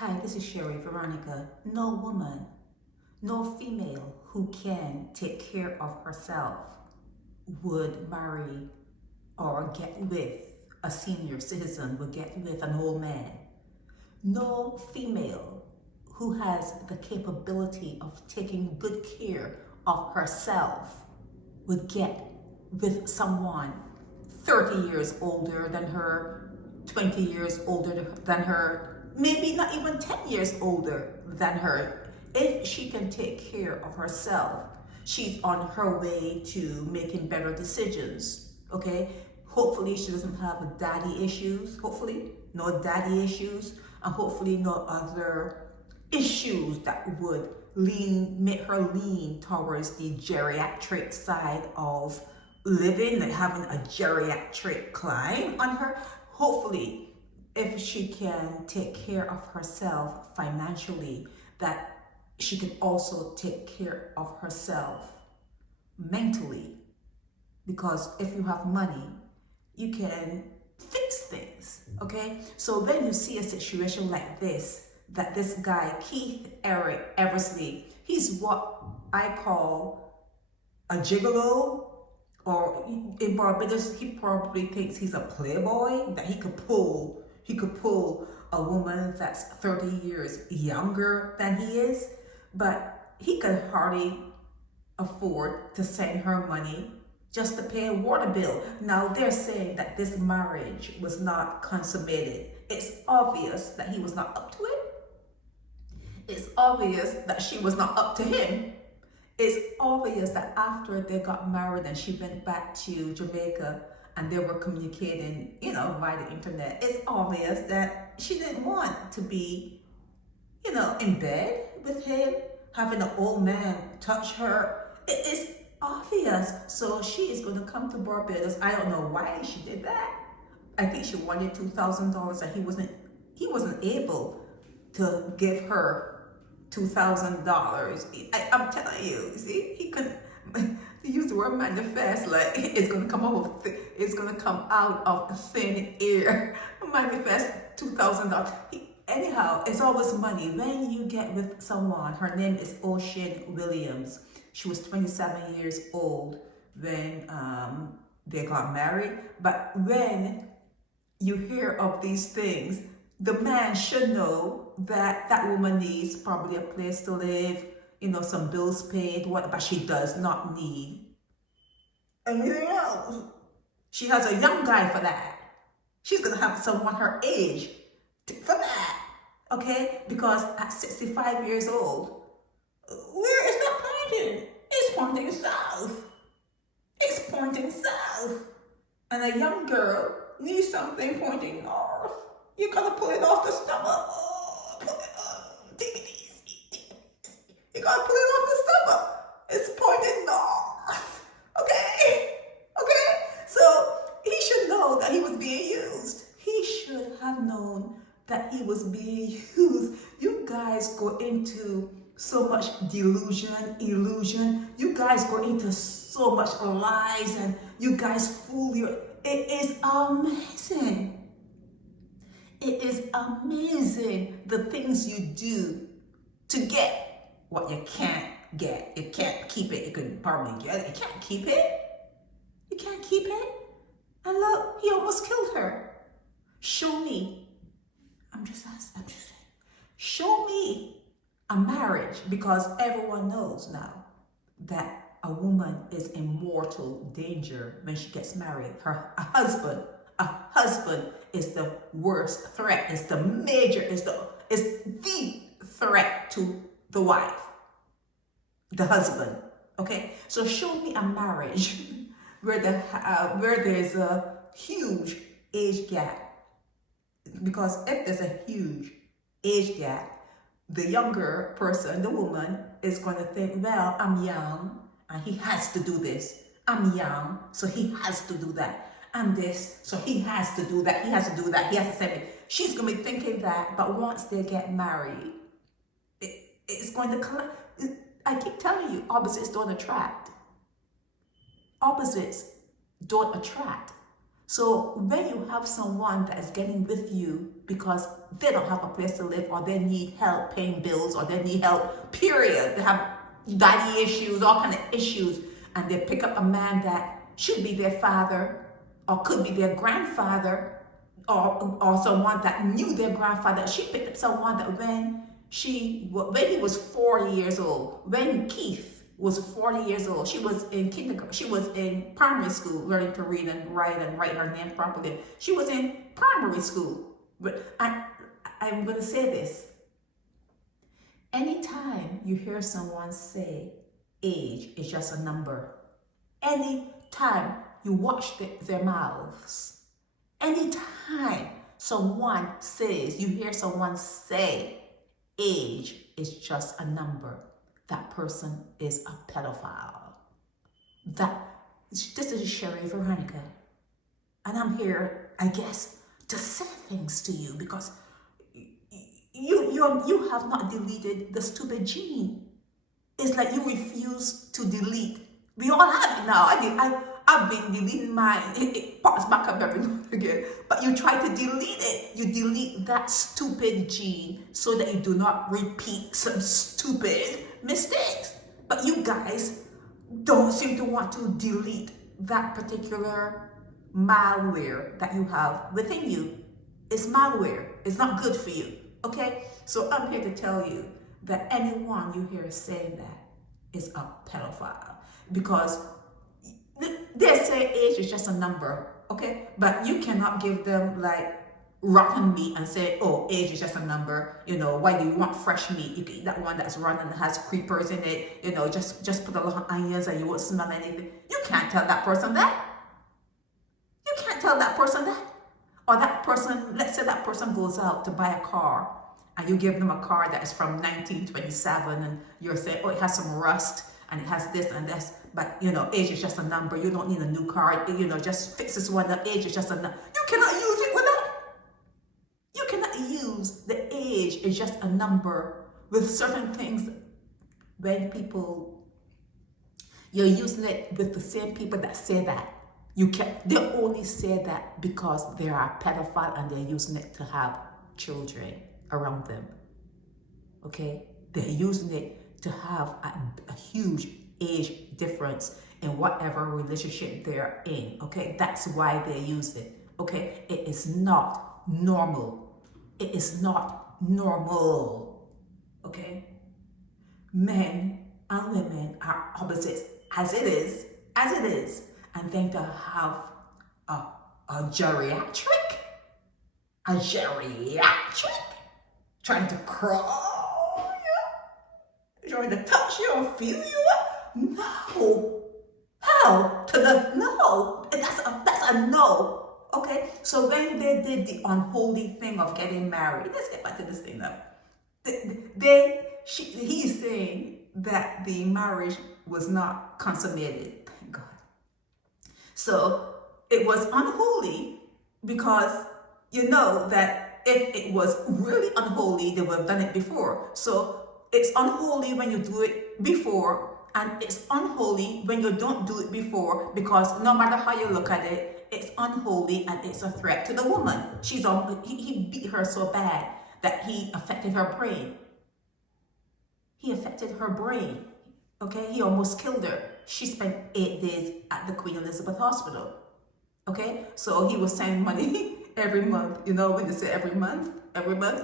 Hi, this is Sherry Veronica. No woman, no female who can take care of herself would marry or get with a senior citizen, would get with an old man. No female who has the capability of taking good care of herself would get with someone 30 years older than her, 20 years older than her, maybe not even 10 years older than her. If she can take care of herself, she's on her way to making better decisions, okay? Hopefully she doesn't have daddy issues, hopefully, no daddy issues, and hopefully no other issues that would make her lean towards the geriatric side of living, like having a geriatric climb on her. Hopefully, if she can take care of herself financially, that she can also take care of herself mentally. Because if you have money, you can fix things, okay? So when you see a situation like this, that this guy, Keith Eric Eversley, he's what I call a gigolo, or in Barbados, he probably thinks he's a playboy, that he could pull a woman that's 30 years younger than he is, but he could hardly afford to send her money just to pay a water bill. Now they're saying that this marriage was not consummated. It's obvious that he was not up to it. It's obvious that she was not up to him. It's obvious that after they got married and she went back to Jamaica and they were communicating, via the internet, it's obvious that she didn't want to be, in bed with him, having an old man touch her. It is obvious. So she is going to come to Barbados. I don't know why she did that. I think she wanted $2,000 and he wasn't able to give her $2,000. I'm telling you, see, he could use the word manifest, like it's gonna come out of thin air. Manifest $2,000. Anyhow, it's always money. When you get with someone, her name is Oshin Williams. She was 27 years old when they got married. But when you hear of these things, the man should know that that woman needs probably a place to live, some bills paid, but she does not need anything else. She has a young guy for that. She's gonna have someone her age for that, okay? Because at 65 years old, where is that pointing? It's pointing south. It's pointing south. And a young girl needs something pointing north. You gotta pull it off the stomach. Oh, pull it off. Take it easy. You gotta pull it off the stomach. It's pointing north. Okay? So he should know that he was being used. He should have known that he was being used. You guys go into so much delusion, illusion. You guys go into so much lies and you guys fool you. It is amazing. It is amazing the things you do to get what you can't get. You can't keep it. You could probably get it. You can't keep it. You can't keep it. And look, he almost killed her. Show me. I'm just saying. Show me a marriage, because everyone knows now that a woman is in mortal danger when she gets married. A husband is the worst threat. It's the threat to the wife, the husband. Okay, so show me a marriage where there's a huge age gap. Because if there's a huge age gap, the younger person, the woman, is going to think, well, I'm young and he has to do this. I'm young, so he has to do that. I'm this, so he has to do that. He has to do that. He has to send me. She's going to be thinking that, but once they get married, it's going to collapse. I keep telling you, opposites don't attract. Opposites don't attract. So when you have someone that is getting with you because they don't have a place to live, or they need help paying bills, or they need help, period, they have daddy issues, all kind of issues, and they pick up a man that should be their father or could be their grandfather, or someone that knew their grandfather. She picked up someone that when he was 40 years old, when Keith was 40 years old, she was in kindergarten, she was in primary school learning to read and write her name properly. She was in primary school. But I'm going to say this. Anytime you hear someone say age is just a number, anytime you watch their mouths, anytime you hear someone say age is just a number, that person is a pedophile. This is Sherry Veronica, and I'm here, I guess, to say things to you because you have not deleted the stupid gene. It's like you refuse to delete. We all have it now. I've been deleting mine. It pops back up every now and again. But you try to delete it. You delete that stupid gene so that you do not repeat some stupid mistakes. But you guys don't seem to want to delete that particular malware that you have within you. It's malware. It's not good for you. Okay? So I'm here to tell you that anyone you hear saying that is a pedophile, because they say age is just a number, okay? But you cannot give them like rotten meat and say, oh, age is just a number. You know, why do you want fresh meat? You can eat that one that's rotten and has creepers in it. You know, just put a lot of onions and you won't smell anything. You can't tell that person that. You can't tell that person that. Or that person, let's say that person goes out to buy a car and you give them a car that is from 1927 and you're saying, oh, it has some rust and it has this and this, but you know, age is just a number. You don't need a new car. You know, just fix this one. The age is just a number. You cannot use it with that. You cannot use the age is just a number with certain things. When people, you're using it with the same people that say that. They only say that because they are a pedophile and they're using it to have children around them. Okay? They're using it to have a huge age difference in whatever relationship they're in. Okay? That's why they use it. Okay? It is not normal. It is not normal. Okay? Men and women are opposites as it is. And then to have a geriatric trying to crawl you, trying to touch you or feel you. No. Hell to the no. That's a no. Okay? So when they did the unholy thing of getting married, let's get back to this thing now. He's saying that the marriage was not consummated. Thank God. So it was unholy because you know that if it was really unholy, they would have done it before. So it's unholy when you do it before, and it's unholy when you don't do it before, because no matter how you look at it, it's unholy and it's a threat to the woman. He beat her so bad that he affected her brain. Okay, he almost killed her. She spent 8 days at the Queen Elizabeth Hospital. Okay, so he was sending money every month. You know, when they say every month,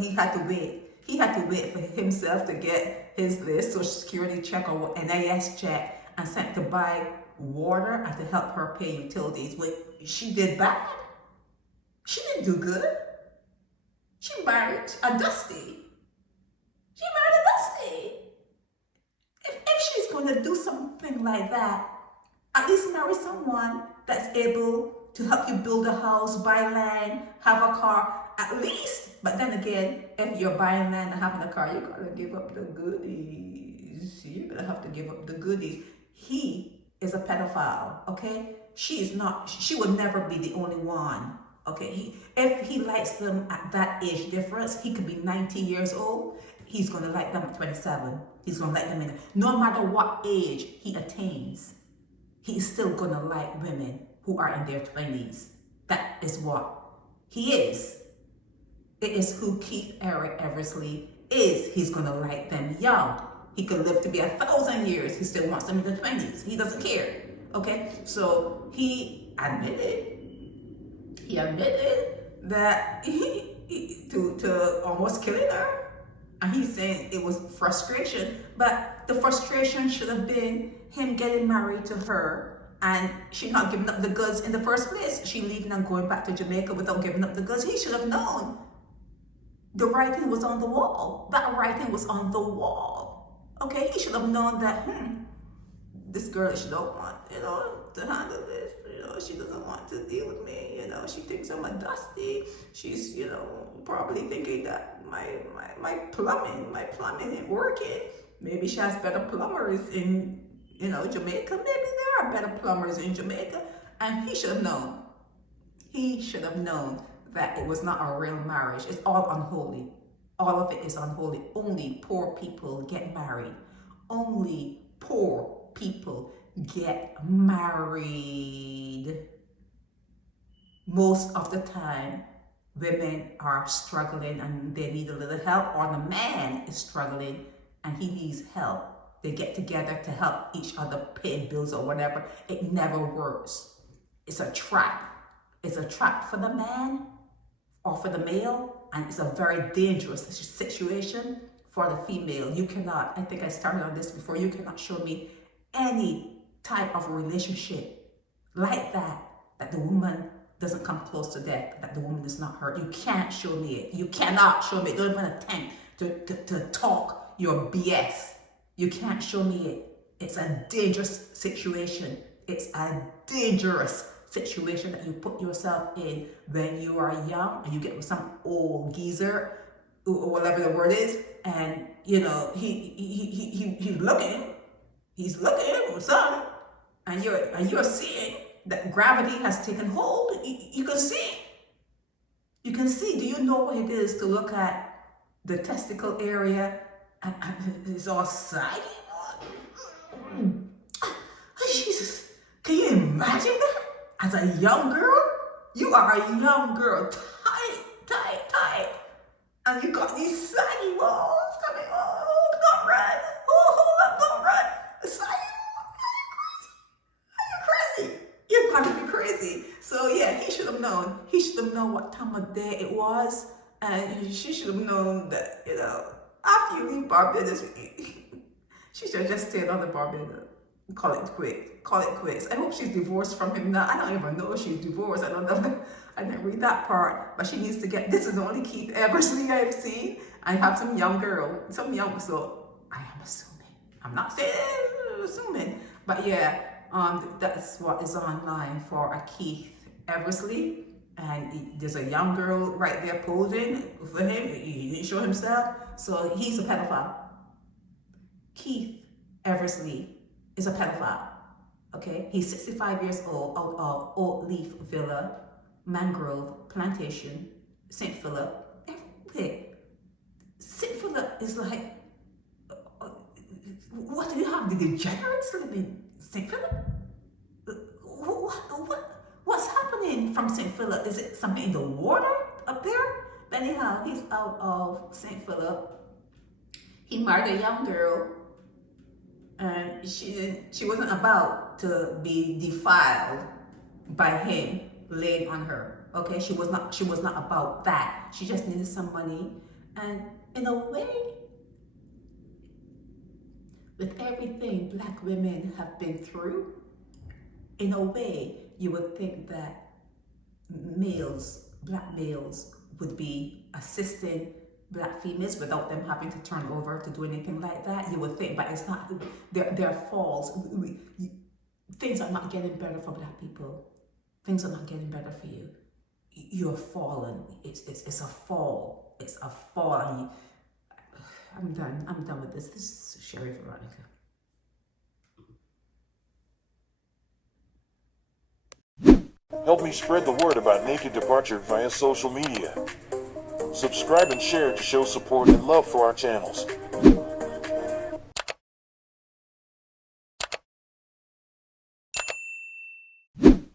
he had to wait. He had to wait for himself to get his Social Security check or NIS check and sent to buy water and to help her pay utilities. But she did bad. She didn't do good. She married a Dusty. If she's going to do something like that, at least marry someone that's able to help you build a house, buy land, have a car, at least. But then again, if you're buying land and having a car, you're going to give up the goodies. You're going to have to give up the goodies. He is a pedophile, okay? She would never be the only one, okay? If he likes them at that age difference, he could be 90 years old. He's going to like them at 27. He's going to like them no matter what age he attains. He's still going to like women who are in their 20s That is what he is. It is who Keith Eric Eversley is. He's going to like them young. He could live to be 1,000 years. He still wants them in the 20s. He doesn't care. Okay? So he admitted that to almost killing her. And he's saying it was frustration. But the frustration should have been him getting married to her and she not giving up the goods in the first place. She leaving and going back to Jamaica without giving up the goods. He should have known. The writing was on the wall. That writing was on the wall. Okay, he should have known that, this girl, she don't want, to handle this. She doesn't want to deal with me. She thinks I'm a dusty. She's, probably thinking that my plumbing ain't working. Maybe she has better plumbers in, Jamaica. Maybe there are better plumbers in Jamaica. And he should have known. He should have known that it was not a real marriage. It's all unholy. All of it is unholy. Only poor people get married. Only poor people get married. Most of the time, women are struggling and they need a little help, or the man is struggling and he needs help. They get together to help each other pay bills or whatever. It never works. It's a trap. It's a trap for the man or for the male, and it's a very dangerous situation for the female. You cannot, I think I started on this before, you cannot show me any type of relationship like that the woman doesn't come close to death, that the woman is not hurt. You can't show me it. You cannot show me it. Don't even attempt to talk your BS. You can't show me it. It's a dangerous situation. It's a dangerous situation that you put yourself in when you are young and you get with some old geezer or whatever the word is, and he's looking or something, and you're seeing that gravity has taken hold. You can see. Do you know what it is to look at the testicle area and it's all saggy? Jesus, can you imagine that? As a young girl, you are a young girl, tight, and you got these saggy walls coming. Oh, don't run! Oh, hold up, don't run! Saggy. Are you crazy? You're probably crazy. So yeah, he should have known. He should have known what time of day it was, and she should have known that after you leave Barbados, she should have just stayed on the Barbados. Call it quits. I hope she's divorced from him now. I don't even know if she's divorced. I don't know. I didn't read that part. But she needs to get, this is the only Keith Eversley I've seen. I have some young girl, so I am assuming. I'm not saying assuming. But yeah, that's what is online for a Keith Eversley. And there's a young girl right there posing for him. He didn't show himself. So he's a pedophile. Keith Eversley is a pedophile, okay? He's 65 years old, out of Oak Leaf Villa, Mangrove Plantation, St. Philip. Okay, St. Philip is like, what do you have? The degenerates live in St. Philip? What's happening from St. Philip? Is it something in the water up there? Anyhow, he's out of St. Philip. He married a young girl, and she wasn't about to be defiled by him laying on her. Okay, she was not about that. She just needed some money, and in a way, with everything Black women have been through, in a way, you would think that Black males would be assisting Black females without them having to turn over to do anything like that. You would think, but it's not. They're false. Things are not getting better for Black people. Things are not getting better for you. You're fallen. It's a fall. It's a fall. I'm done with this. This is Sherry Veronica. Help me spread the word about Naked Departure via social media. Subscribe and share to show support and love for our channels.